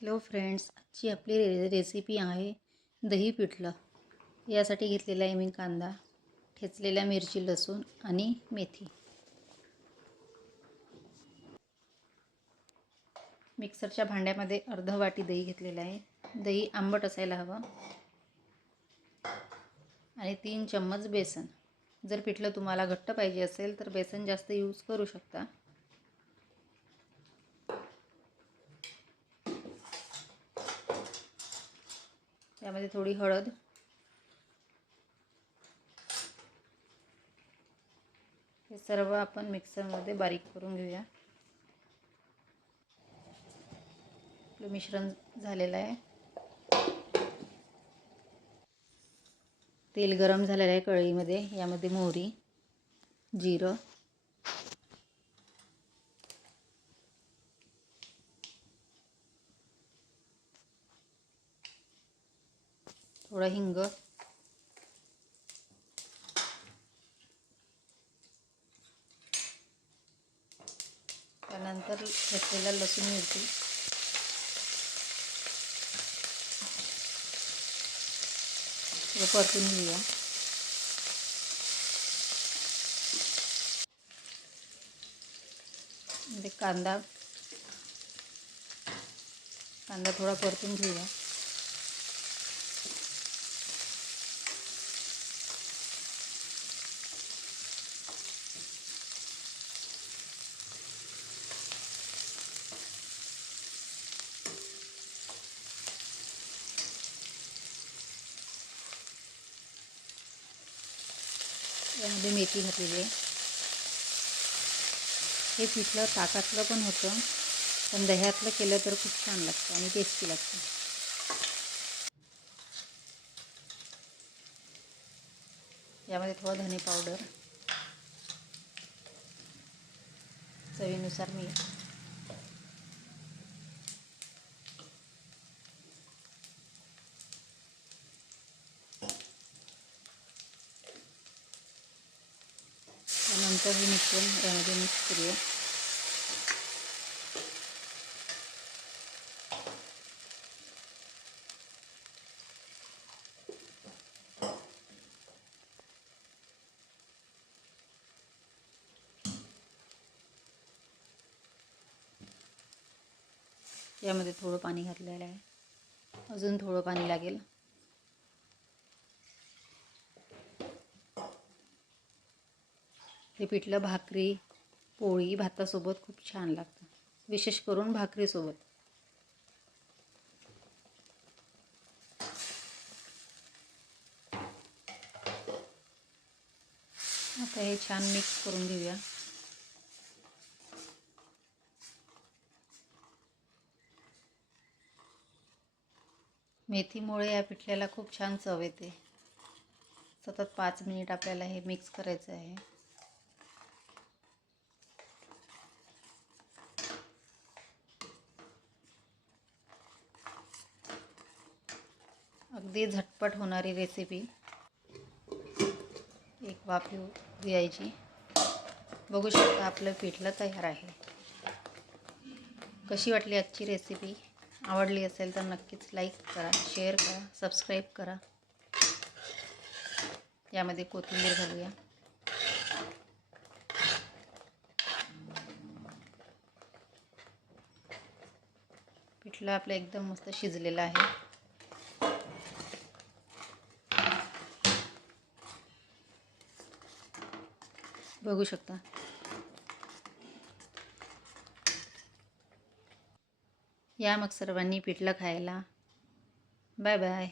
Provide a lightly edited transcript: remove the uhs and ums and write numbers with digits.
Hello friends, आजची आपली recipe आहे दही पिठलं. यासाठी घेतलेला आहे मी कांदा, ठेचलेल्या मिरची, लसूण आणि मेथी. मिक्सरच्या भांड्यामध्ये अर्धा वाटी दही घेतलेलं आहे. दही आंबट असायला हवं. आणि 3 चम्मच बेसन. जर पिठलं तुम्हाला घट्ट पाहिजे असेल तर बेसन जास्त यूज करू शकता. त्यामध्ये थोडी हळद, हे सर्व आपण मिक्सरमध्ये बारीक करून घेऊया. आपलं मिश्रण झालेलं आहे. तेल गरम झालेलं आहे कढईमध्ये. यामध्ये मोहरी, जिरं, थोडा हिंग, त्यानंतर ठेचलेला लसूण, मिरची, परतून घेऊया. कांदा थोडा परतून घेऊया. यामध्ये मेथी घातलेली आहे. हे पिठलं ताकातलं पण होतं, पण दह्यातलं केलं तर खूप छान लागतं आणि टेस्टी लागतं. यामध्ये थोडा धने पावडर, चवीनुसार मीठ, त्यानंतर हे मिश्रण यामध्ये मिक्स करूया. यामध्ये थोडं पाणी घातलेलं आहे. अजून थोडं पाणी लागेल. हे पिठलं भाकरी, पोळी, भातासोबत खूप छान लागतं, विशेष करून भाकरीसोबत. आता हे छान मिक्स करून घेऊया. मेथीमुळे या पिठल्याला खूप छान चव येते. सतत 5 मिनिट आपल्याला हे मिक्स करायचं आहे. अगदी झटपट होणारी रेसिपी. एक वाफ येऊ द्यायची. बघू शकता आपलं पिठलं तयार आहे. कशी वाटली आजची रेसिपी? आवडली असेल तर नक्कीच लाईक करा, शेअर करा, सबस्क्राईब करा. यामध्ये कोथिंबीर घालूया. पिठलं आपलं एकदम मस्त शिजलेलं आहे. बघू शकता. या मग सर्वांनी पिठलं खायला. Bye bye.